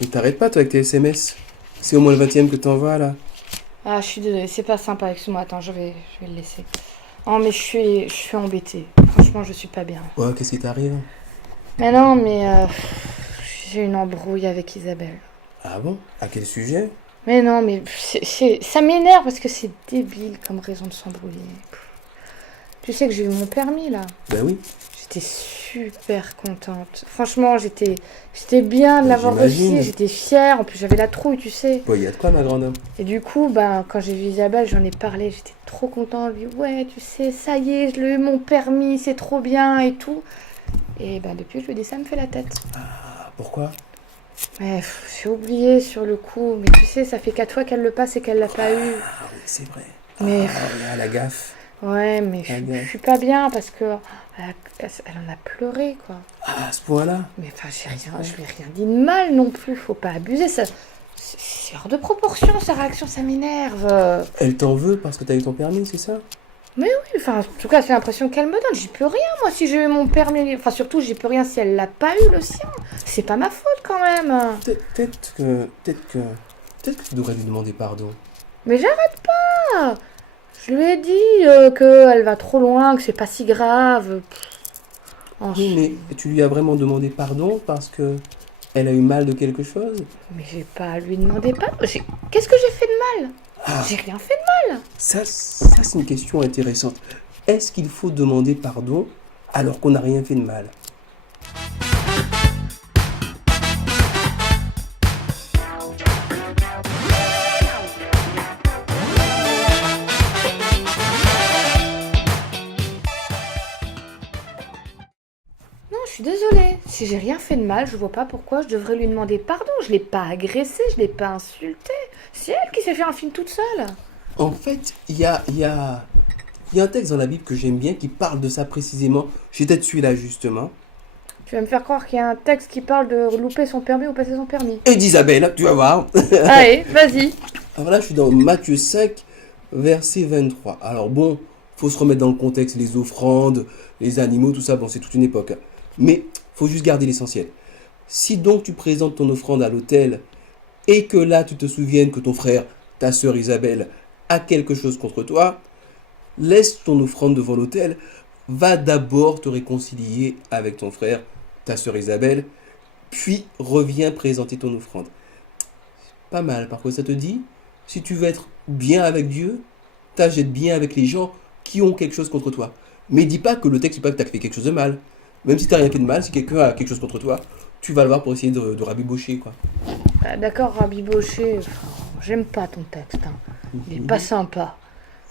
Mais t'arrêtes pas, toi, avec tes SMS. C'est au moins le 20e que t'envoies, là. Ah, je suis désolée, c'est pas sympa. Excuse-moi, attends, je vais le laisser. Non, mais je suis embêtée. Franchement, je suis pas bien. Ouais, qu'est-ce qui t'arrive? Mais non, j'ai une embrouille avec Isabelle. Ah bon? À quel sujet? Mais non, mais ça m'énerve parce que c'est débile comme raison de s'embrouiller. Tu sais que j'ai eu mon permis là. Ben oui, J'étais super contente. Franchement, j'étais bien de ben l'avoir réussi. j'imagine. J'étais fière. En plus, j'avais la trouille, tu sais. Bon, y a de quoi, ma grande homme? Et du coup, ben, quand j'ai vu Isabelle, j'en ai parlé. J'étais trop contente. Je lui ai dit, ouais, tu sais, ça y est, je l'ai eu mon permis, c'est trop bien et tout. Et ben, depuis, je lui ai dit, ça me fait la tête. Ah, pourquoi? Mais j'ai oublié sur le coup. Mais tu sais, ça fait 4 fois qu'elle le passe et qu'elle l'a pas eu. Ah oui, c'est vrai. Mais Ah, là, la gaffe. ouais, mais La je suis gaffe. pas bien parce que elle en a pleuré, quoi. Ah, à ce point-là? Mais enfin, À ce point. je lui ai rien dit de mal non plus. Faut pas abuser. C'est hors de proportion, sa réaction, ça m'énerve. Elle t'en veut parce que t'as eu ton permis, c'est ça? Mais oui, enfin, en tout cas, c'est l'impression qu'elle me donne. J'y peux rien, moi, si j'ai eu mon permis. Enfin, surtout, j'y peux rien si elle l'a pas eu, le sien. C'est pas ma faute, quand même. Peut-être que tu devrais lui demander pardon. Mais j'arrête pas. Je lui ai dit qu'elle va trop loin, que c'est pas si grave. Oui, Ensuite, mais tu lui as vraiment demandé pardon parce que elle a eu mal de quelque chose? mais j'ai pas à lui demander pas. Qu'est-ce que j'ai fait de mal? Ah, J'ai rien fait de mal. ça c'est une question intéressante. Est-ce qu'il faut demander pardon alors qu'on n'a rien fait de mal? Non, je suis désolée. Si j'ai rien fait de mal, je vois pas pourquoi je devrais lui demander pardon. Je l'ai pas agressée, je l'ai pas insultée. C'est elle qui s'est fait un film toute seule. En fait, il y a un texte dans la Bible que j'aime bien qui parle de ça précisément. J'étais dessus là justement. Tu vas me faire croire qu'il y a un texte qui parle de louper son permis ou passer son permis. Et d'Isabelle, tu vas voir. Allez, vas-y. Alors là, je suis dans Matthieu 5, verset 23. Alors bon, faut se remettre dans le contexte, les offrandes, les animaux, tout ça, bon, c'est toute une époque. Mais faut juste garder l'essentiel. Si donc tu présentes ton offrande à l'autel et que là tu te souviennes que ton frère, ta sœur Isabelle, a quelque chose contre toi, laisse ton offrande devant l'autel, va d'abord te réconcilier avec ton frère, ta sœur Isabelle, puis reviens présenter ton offrande. Pas mal, par contre, ça te dit, si tu veux être bien avec Dieu, tâche d'être bien avec les gens qui ont quelque chose contre toi. Mais dis pas que le texte dit pas que tu as fait quelque chose de mal. Même si tu n'as rien fait de mal, si quelqu'un a quelque chose contre toi, tu vas le voir pour essayer de rabibocher, quoi. Ah, d'accord, Rabbi Baucher. J'aime pas ton texte, hein. Il est pas sympa.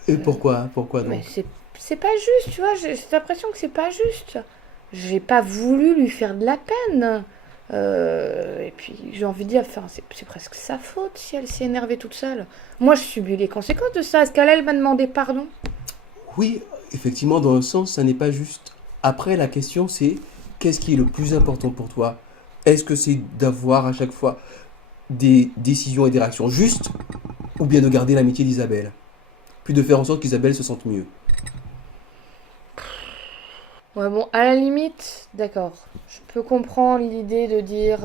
Et pourquoi Mais donc? c'est pas juste, tu vois. J'ai cette impression que c'est pas juste. J'ai pas voulu lui faire de la peine. Et puis j'ai envie de dire, enfin, c'est presque sa faute si elle s'est énervée toute seule. Moi, je subis les conséquences de ça. Est-ce qu'elle elle m'a demandé pardon? Oui, effectivement, dans un sens, ça n'est pas juste. Après, la question c'est, qu'est-ce qui est le plus important pour toi? Est-ce que c'est d'avoir à chaque fois des décisions et des réactions justes, ou bien de garder l'amitié d'Isabelle? Puis de faire en sorte qu'Isabelle se sente mieux. Ouais, bon, à la limite, d'accord. Je peux comprendre l'idée de dire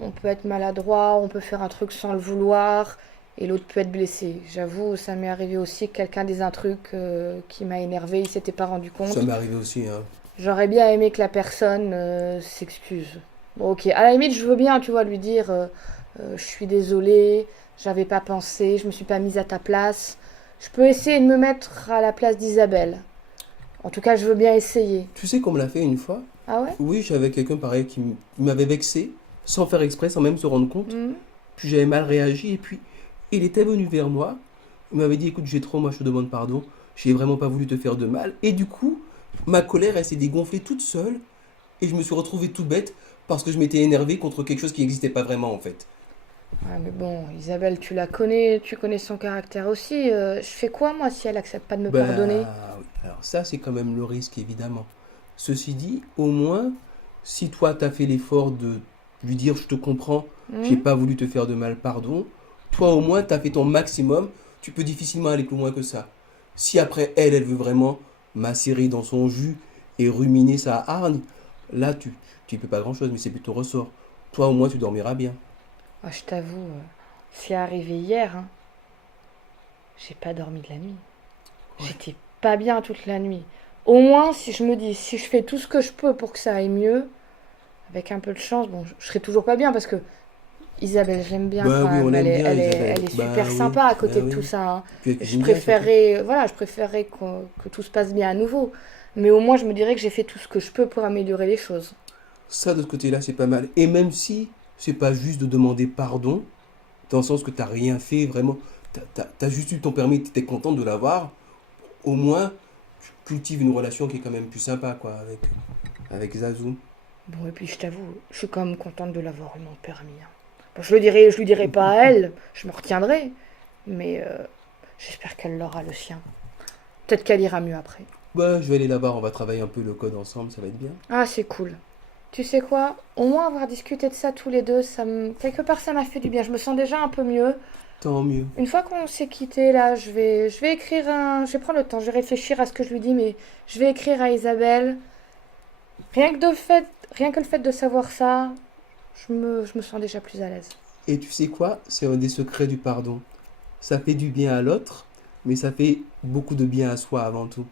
on peut être maladroit, on peut faire un truc sans le vouloir, et l'autre peut être blessé. J'avoue, ça m'est arrivé aussi que quelqu'un dise un truc qui m'a énervé, il s'était pas rendu Ça compte. m'est arrivé aussi, hein. J'aurais bien aimé que la personne s'excuse. Bon, ok, à la limite, je veux bien, tu vois, lui dire je suis désolée, j'avais pas pensé, je me suis pas mise à ta place. Je peux essayer de me mettre à la place d'Isabelle. En tout cas, je veux bien essayer. Tu sais qu'on me l'a fait une fois? Ah ouais? Oui, j'avais quelqu'un pareil qui m'avait vexé, sans faire exprès, sans même se rendre compte. Mhm. Puis j'avais mal réagi, et puis il était venu vers moi. Il m'avait dit, écoute, j'ai trop, moi je te demande pardon. J'ai vraiment pas voulu te faire de mal. Et du coup, ma colère, elle s'est dégonflée toute seule. Et je me suis retrouvé tout bête parce que je m'étais énervé contre quelque chose qui n'existait pas vraiment en fait. Ouais, mais bon, Isabelle, tu la connais, tu connais son caractère aussi. Je fais quoi, moi, si elle accepte pas de me pardonner? Bah oui, alors ça c'est quand même le risque évidemment. Ceci dit, au moins, si toi t'as fait l'effort de lui dire je te comprends, j'ai Mhm. pas voulu te faire de mal, pardon, toi au moins t'as fait ton maximum, tu peux difficilement aller plus loin que ça. Si après elle, elle veut vraiment macérer dans son jus et ruminer sa hargne, là tu peux pas grand chose, mais c'est plutôt ressort. Toi, au moins, tu dormiras bien. Moi, je t'avoue, c'est arrivé hier, hein. J'ai pas dormi de la nuit. Ouais. J'étais pas bien toute la nuit. Au moins, si je me dis, si je fais tout ce que je peux pour que ça aille mieux, avec un peu de chance, bon, je serai toujours pas bien parce que Isabelle, j'aime bien Bah quand oui, on même. l'aime bien, Elle Isabelle. est super Bah oui, sympa à bah côté de tout oui. ça, hein. Puis elle Je cuisine bien, surtout. préférerais, voilà, je préférerais que tout se passe bien à nouveau. Mais au moins, je me dirais que j'ai fait tout ce que je peux pour améliorer les choses. Ça, de ce côté-là, c'est pas mal. Et même si c'est pas juste de demander pardon, dans le sens que t'as rien fait vraiment, t'as juste eu ton permis, t'étais content de l'avoir, au moins, tu cultives une relation qui est quand même plus sympa, quoi, avec Zazou. Bon, et puis je t'avoue, je suis quand même contente de l'avoir eu mon permis, hein. Bon, je lui dirai pas à elle, je me retiendrai. Mais j'espère qu'elle l'aura le sien. Peut-être qu'elle ira mieux après. Bah, je vais aller là-bas, on va travailler un peu le code ensemble, ça va être bien. Ah, c'est cool. Tu sais quoi? Au moins avoir discuté de ça tous les deux, quelque part ça m'a fait du bien. Je me sens déjà un peu mieux. Tant mieux. Une fois qu'on s'est quitté là, je vais écrire je vais prendre le temps, je vais réfléchir à ce que je lui dis, mais je vais écrire à Isabelle. Rien que le fait de savoir ça, je me sens déjà plus à l'aise. Et tu sais quoi? C'est un des secrets du pardon. Ça fait du bien à l'autre, mais ça fait beaucoup de bien à soi avant tout.